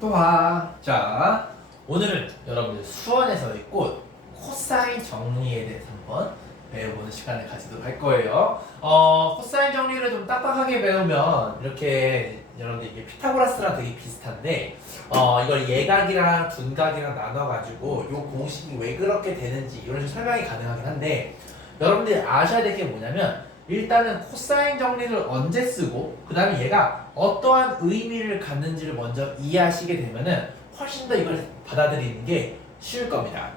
또 봐. 자, 오늘은 여러분들 수원에서의 꽃 코사인 정리에 대해서 한번 배워보는 시간을 가지도록 할 거예요. 코사인 정리를 좀 딱딱하게 배우면 이렇게 여러분들 이게 피타고라스랑 되게 비슷한데 이걸 예각이랑 둔각이랑 나눠가지고 이 공식이 왜 그렇게 되는지 이런 식으로 설명이 가능하긴 한데 여러분들이 아셔야 될 게 뭐냐면 일단은 코사인 정리를 언제 쓰고 그 다음에 얘가 어떠한 의미를 갖는지를 먼저 이해하시게 되면은 훨씬 더 이걸 받아들이는 게 쉬울 겁니다.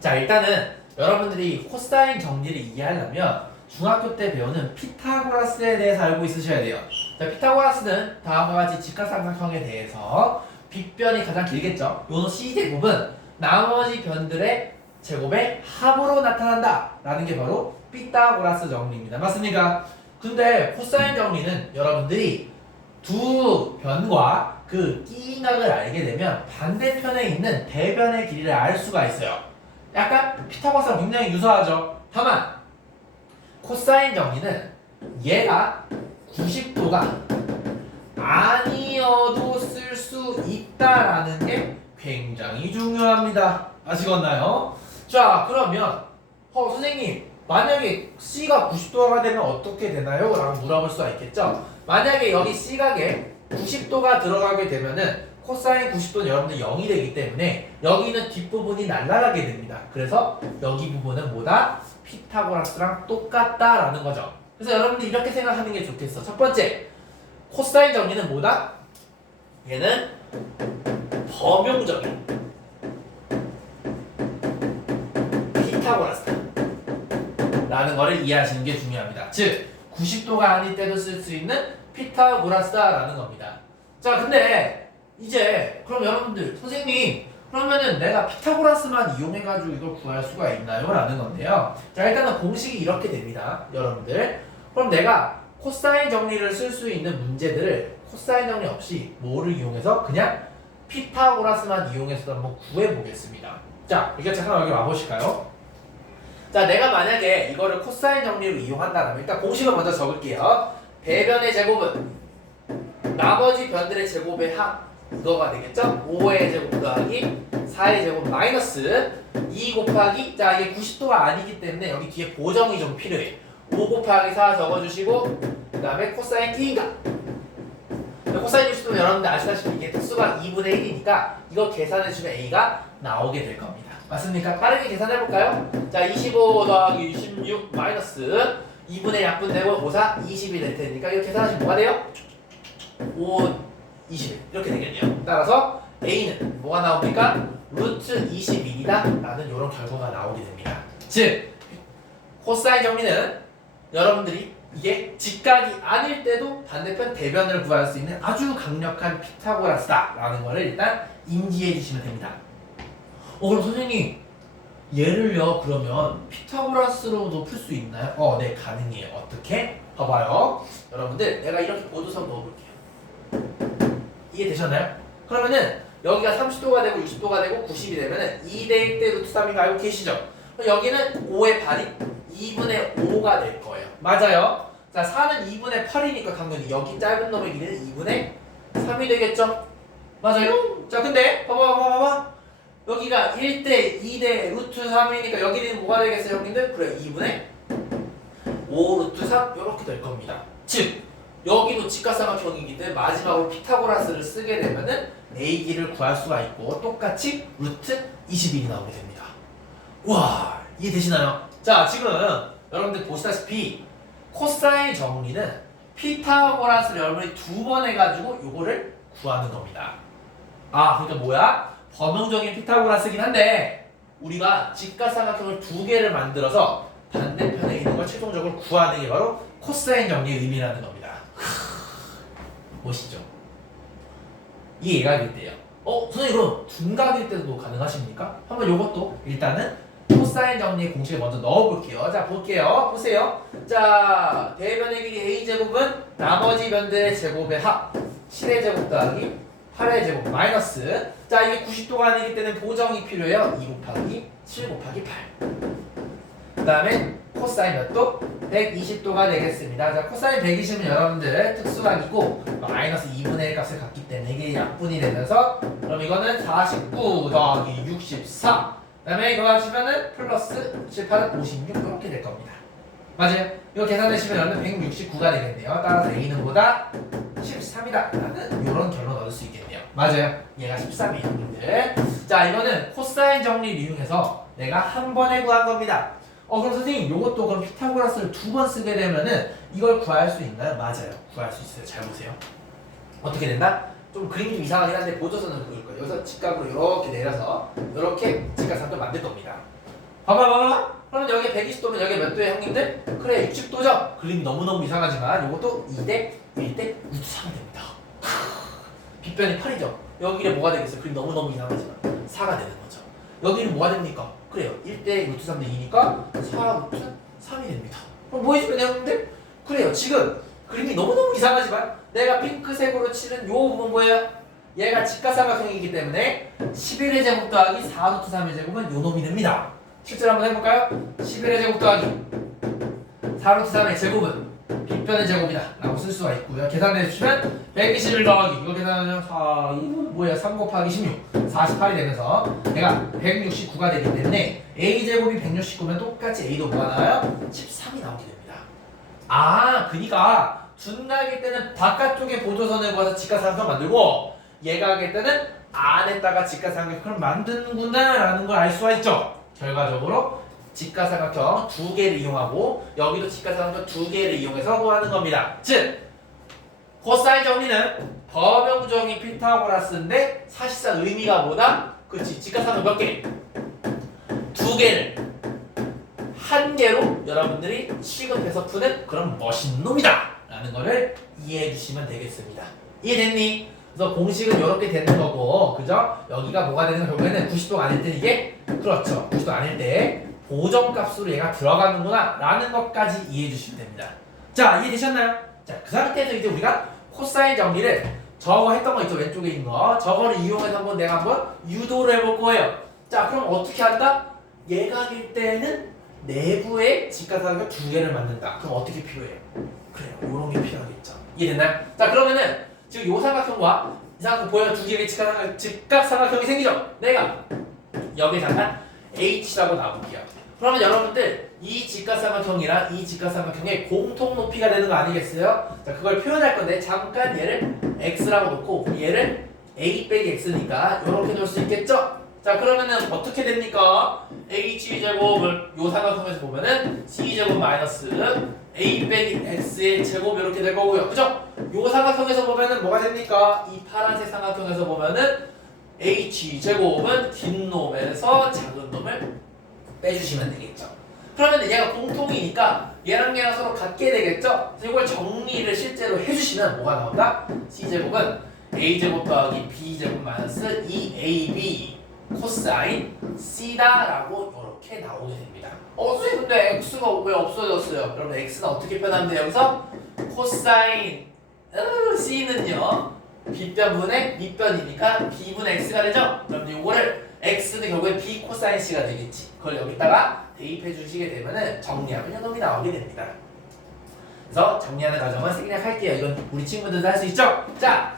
자, 일단은 여러분들이 코사인 정리를 이해하려면 중학교 때 배우는 피타고라스에 대해서 알고 있으셔야 돼요. 자, 피타고라스는 다음과 같이 직각삼각형에 대해서 빗변이 가장 길겠죠. 요 C제곱은 나머지 변들의 제곱의 합으로 나타난다 라는 게 바로 피타고라스 정리입니다. 맞습니까? 근데 코사인 정리는 여러분들이 두 변과 그 끼인각을 알게 되면 반대편에 있는 대변의 길이를 알 수가 있어요. 약간 피타고라스랑 굉장히 유사하죠. 다만 코사인 정리는 얘가 90도가 아니어도 쓸 수 있다라는 게 굉장히 중요합니다. 아시겠나요? 자, 그러면 선생님 만약에 C가 90도가 되면 어떻게 되나요? 라고 물어볼 수가 있겠죠. 만약에 여기 C각에 90도가 들어가게 되면은 코사인 90도는 여러분들 0이 되기 때문에 여기는 뒷부분이 날아가게 됩니다. 그래서 여기 부분은 뭐다? 피타고라스랑 똑같다라는 거죠. 그래서 여러분들 이렇게 생각하는 게 좋겠어. 첫 번째, 코사인 정리는 뭐다? 얘는 범용적인 피타고라스다 라는 거를 이해하시는 게 중요합니다. 즉 90도가 아닐 때도 쓸 수 있는 피타고라스다 라는 겁니다. 자, 근데 이제 그럼 여러분들 선생님 그러면은 내가 피타고라스만 이용해가지고 이걸 구할 수가 있나요? 라는 건데요. 자, 일단은 공식이 이렇게 됩니다. 여러분들 그럼 내가 코사인 정리를 쓸 수 있는 문제들을 코사인 정리 없이 뭐를 이용해서 그냥 피타고라스만 이용해서 한번 구해보겠습니다. 자, 이게 잠깐 여기 와보실까요? 자, 내가 만약에 이거를 코사인 정리로 이용한다면 일단 공식을 먼저 적을게요. 대변의 제곱은 나머지 변들의 제곱의 합 이거가 되겠죠? 5의 제곱 더하기 4의 제곱 마이너스 2 곱하기 자, 이게 90도가 아니기 때문에 여기 뒤에 보정이 좀 필요해. 5 곱하기 4 적어주시고 그 다음에 코사인 끼인각 코사인 60도는 여러분들 아시다시피 이게 특수가 2분의 1이니까 이거 계산해주면 A가 나오게 될 겁니다. 맞습니까? 빠르게 계산해볼까요? 자, 25 더하기 26 마이너스 2분의 약분되고 5, 4, 20이 될 테니까 이거 계산하시면 뭐가 돼요? 5, 21 이렇게 되겠네요. 따라서 A는 뭐가 나옵니까? 루트 21이다 라는 이런 결과가 나오게 됩니다. 즉 코사인 정리는 여러분들이 이게 직각이 아닐 때도 반대편 대변을 구할 수 있는 아주 강력한 피타고라스다 라는 거를 일단 인지해 주시면 됩니다. 그럼 선생님 얘를요 그러면 피타고라스로도 풀 수 있나요? 네, 가능해요. 어떻게? 봐봐요. 여러분들 내가 이렇게 보도선 넣어볼게요. 이해되셨나요? 그러면은 여기가 30도가 되고 60도가 되고 90이 되면은 2대 1대 루트 3인 거 알고 계시죠? 여기는 5의 8이 2분의 5가 될 거예요. 맞아요. 자, 4는 2분의 8이니까 당연히 여기 짧은 놈의 길이는 2분의 3이 되겠죠? 맞아요? 자, 근데 봐봐. 여기가 1대 2대 루트 3이니까 여기는 뭐가 되겠어요, 형님들? 그래, 2분의 5 루트 3 이렇게 될 겁니다. 즉 여기도 직각삼각형이기 때문에 마지막으로 피타고라스를 쓰게 되면은 A기를 구할 수가 있고 똑같이 루트 21이 나오게 됩니다. 와, 이해되시나요? 자, 지금 여러분들 보시다시피 코사인 정리는 피타고라스를 여러분이 2번 해가지고 요거를 구하는 겁니다. 그러니까 뭐야? 범용적인 피타고라스긴 한데 우리가 직각삼각형을 2개를 만들어서 반대편에 있는 걸 최종적으로 구하는 게 바로 코사인 정리의 의미라는 겁니다. 멋있죠? 이게 예각일 때예요. 선생님 그럼 둔각일 때도 가능하십니까? 한번 요것도 일단은 코사인 정리의 공식을 먼저 넣어볼게요. 자, 볼게요. 보세요. 자, 대변의 길이 A제곱은 나머지 변들의 제곱의 합 7의 제곱 더하기 8의 제곱 마이너스 자, 이게 90도가 아니기 때문에 보정이 필요해요. 2 곱하기 7 곱하기 8 그 다음에 코사인 몇 도? 120도가 되겠습니다. 자, 코사인 120은 여러분들 특수각이고 마이너스 2분의 1 값을 갖기 때문에 이게 약분이 되면서 그럼 이거는 49 더하기 64 그다음에 이거 가지면은 플러스 78은 56 이렇게 될 겁니다. 맞아요? 이거 계산되시면 여러분 169가 되겠네요. 따라서 A는 보다 13이다 라는 이런 결론 얻을 수 있겠네요. 맞아요. 얘가 13이에요. 형님들. 자, 이거는 코사인 정리를 이용해서 내가 한 번에 구한 겁니다. 그럼 선생님 요것도 그럼 피타고라스를 두 번 쓰게 되면은 이걸 구할 수 있나요? 맞아요. 구할 수 있어요. 잘 보세요. 어떻게 된다? 좀 그림이 좀 이상하긴 한데 보조선은 그럴 거예요. 여기서 직각으로 이렇게 내려서 이렇게 직각삼도 만들 겁니다. 봐봐. 그러면 여기 120도면 여기 몇 도예요, 형님들? 그래, 60도죠? 그림이 너무너무 이상하지만 이것도 2대 1대 루트 3이 됩니다. 빗변이 8이죠? 여기에 뭐가 되겠어요? 그림 너무너무 이상하지만 4가 되는 거죠. 여기는 뭐가 됩니까? 그래요. 1대 루트 3대 2니까 4 루트 3이 됩니다. 그럼 뭐 해주면 돼요, 형님들? 그래요. 지금 그림이 너무너무 이상하지만 내가 핑크색으로 치는 요 부분 뭐예요? 얘가 직각삼각형이기 때문에 11의 제곱 더하기 4 루트 3의 제곱은 요 놈이 됩니다. 실제로 한번 해볼까요? 11의 제곱 더하기 4 루트 3의 제곱은 빗변의 제곱이다 라고 쓸 수가 있고요. 계산해 주시면 121 더하기 이거 계산하면 4 이건 뭐야 3 곱하기 16 48이 되면서 얘가 169가 되기 때문에 A제곱이 169면 똑같이 A도 뭐가 나와요? 13이 나오게 됩니다. 그니까 둔각일 때는 바깥쪽에 보조선을 그어서 직각삼각형 만들고 얘가 하길 때는 안에다가 직각삼각형을 만드는구나 라는 걸 알 수가 있죠. 결과적으로 직각삼각형 두 개를 이용하고 여기도 직각삼각형 두 개를 이용해서 구하는 겁니다. 즉 코사인 정리는 범용정의 피타고라스인데 사실상 의미가 뭐다? 그렇지, 직각삼각형 몇 개? 두 개를 한 개로 여러분들이 취급해서 푸는 그런 멋있는 놈이다 라는 거를 이해해 주시면 되겠습니다. 이해됐니? 그래서 공식은 이렇게 되는 거고, 그죠? 여기가 뭐가 되는 경우에는 90도가 아닐 때 이게 그렇죠. 90도 아닐 때 보정값으로 얘가 들어가는구나 라는 것까지 이해해 주시면 됩니다. 자, 이해되셨나요? 자, 그 상태에서 이제 우리가 코사인 정리를 저거 했던 거 있죠? 왼쪽에 있는 거 저거를 이용해서 한번 내가 한번 유도를 해볼 거예요. 자, 그럼 어떻게 한다? 얘가일 때는 내부에 직각삼각형 두 개를 만든다. 그럼 어떻게 필요해요? 그래요, 요런 게 필요하겠죠. 이해됐나요? 자, 그러면은 지금 요 삼각형과 이 삼각형 보여요? 두 개의 직각삼각형이 생기죠? 내가 여기 잠깐 H라고 놔볼게요. 그러면 여러분들 이 직각삼각형이랑 이 직각삼각형의 공통 높이가 되는 거 아니겠어요? 자, 그걸 표현할 건데 잠깐 얘를 X라고 놓고 얘를 A 빼기 X니까 이렇게 놓을 수 있겠죠? 자, 그러면은 어떻게 됩니까? H제곱을 요 삼각형에서 보면은 C제곱 마이너스 A 빼기 X의 제곱 이렇게 될 거고요. 그죠? 요 삼각형에서 보면은 뭐가 됩니까? 이 파란색 삼각형에서 보면은 H제곱은 긴 놈에서 작은 놈을 빼주시면 되겠죠. 그러면 얘가 공통이니까 얘랑 얘랑 서로 같게 되겠죠? 그래서 이걸 정리를 실제로 해주시면 뭐가 나온다? C제곱은 A제곱 더하기 B제곱 마이너스 2AB 코사인 C다 라고 이렇게 나오게 됩니다. 선생님 근데 X가 왜 없어졌어요? 그러면 X는 어떻게 표현하면 돼요? 여기서 코사인 C는요 빗변분의 밑변이니까 B분의 X가 되죠? 그럼 이거를 X는 결국에 B 코사인 C가 되겠지. 그걸 여기다가 대입해 주시게 되면은 정리하면 이놈이 나오게 됩니다. 그래서 정리하는 과정은 그냥 할게요. 이건 우리 친구들도 할 수 있죠? 자,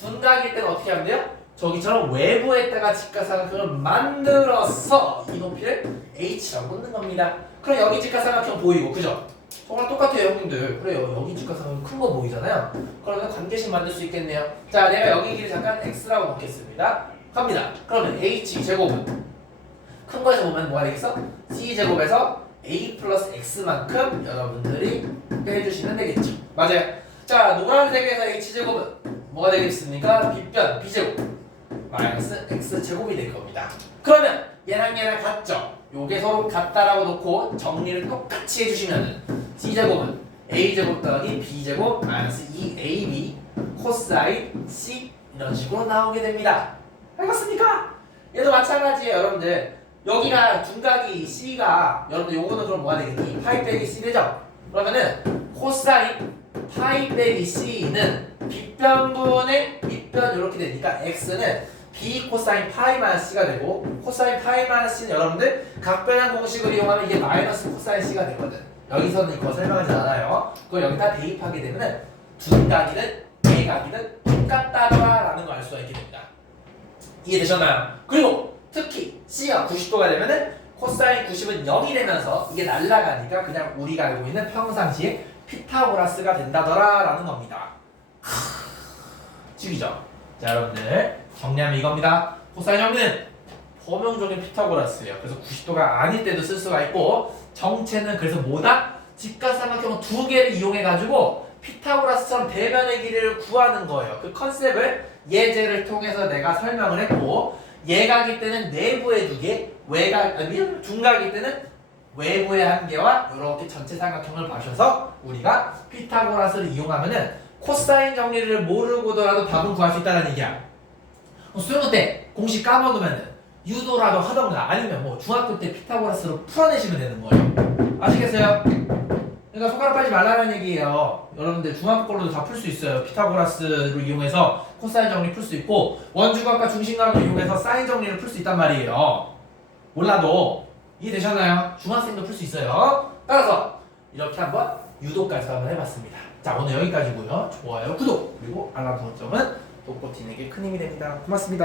둔각일 때는 어떻게 하면 돼요? 저기처럼 외부에다가 직각삼각형을 만들어서 이 높이를 H라고 놓는 겁니다. 그럼 여기 직각삼각형 보이고, 그죠? 저랑 똑같아요, 형님들. 그래요, 여기 직각삼각형 큰 거 보이잖아요. 그러면 관계식 만들 수 있겠네요. 자, 내가 여기 길이 잠깐 X라고 놓겠습니다. 갑니다. 그러면 H제곱은 큰 거에서 보면 뭐가 되겠어? C제곱에서 A 플러스 X만큼 여러분들이 빼주시면 되겠죠. 맞아요. 자, 노란색에서 H제곱은 뭐가 되겠습니까? 빗변 B제곱 마이너스 X제곱이 될 겁니다. 그러면 얘랑 얘랑 같죠? 요게 서로 같다라고 놓고 정리를 똑같이 해주시면 C제곱은 A제곱 더하기 B제곱 마이너스 2AB 코사인 C 이런 식으로 나오게 됩니다. 알겠습니까? 얘도 마찬가지예요, 여러분들. 여기가 둔각이 C가 여러분들 요거는 그럼 뭐가 되겠니? 파이 빼기 C 되죠? 그러면은 코사인 파이 빼기 C는 빗변분의 밑변 이렇게 되니까 X는 b 코사인 파이 마이너스 c가 되고 코사인 파이 마이너스 c는 여러분들 각변환 공식을 이용하면 이게 마이너스 코사인 c가 되거든. 여기서는 이거 설명하지 않아요. 그걸 여기다 대입하게 되면은 둔각이든 대각이든 똑같다라는 걸 알 수가 있게 됩니다. 이해되셨나요? 그리고 특히 c가 90도가 되면은 코사인 90은 0이 되면서 이게 날아가니까 그냥 우리가 알고 있는 평상시에 피타고라스가 된다더라라는 겁니다. 죽이죠. 자, 여러분들 정리하면 이겁니다. 코사인 정리는 범용적인 피타고라스예요. 그래서 90도가 아닐 때도 쓸 수가 있고 정체는 그래서 뭐다? 직각삼각형 두 개를 이용해 가지고 피타고라스처럼 대면의 길이를 구하는 거예요. 그 컨셉을 예제를 통해서 내가 설명을 했고 예각일 때는 내부의 두 개, 둔각일 때는 외부의 한 개와 이렇게 전체 삼각형을 봐셔서 우리가 피타고라스를 이용하면은 코사인 정리를 모르고더라도 답은 구할 수 있다는 얘기야. 수능 때 공식 까먹으면은 유도라도 하던가 아니면 뭐 중학교 때 피타고라스로 풀어내시면 되는 거예요. 아시겠어요? 그러니까 손가락 빨지 말라는 얘기예요. 여러분들 중학교 걸로도 다 풀 수 있어요. 피타고라스를 이용해서 코사인 정리 풀 수 있고 원주각과 중심각을 이용해서 사인 정리를 풀 수 있단 말이에요. 몰라도 이해되셨나요? 중학생도 풀 수 있어요. 따라서 이렇게 한번 유도까지 한번 해봤습니다. 자, 오늘 여기까지고요. 좋아요, 구독, 그리고 알람 설정은 독보팀에게 큰 힘이 됩니다. 고맙습니다.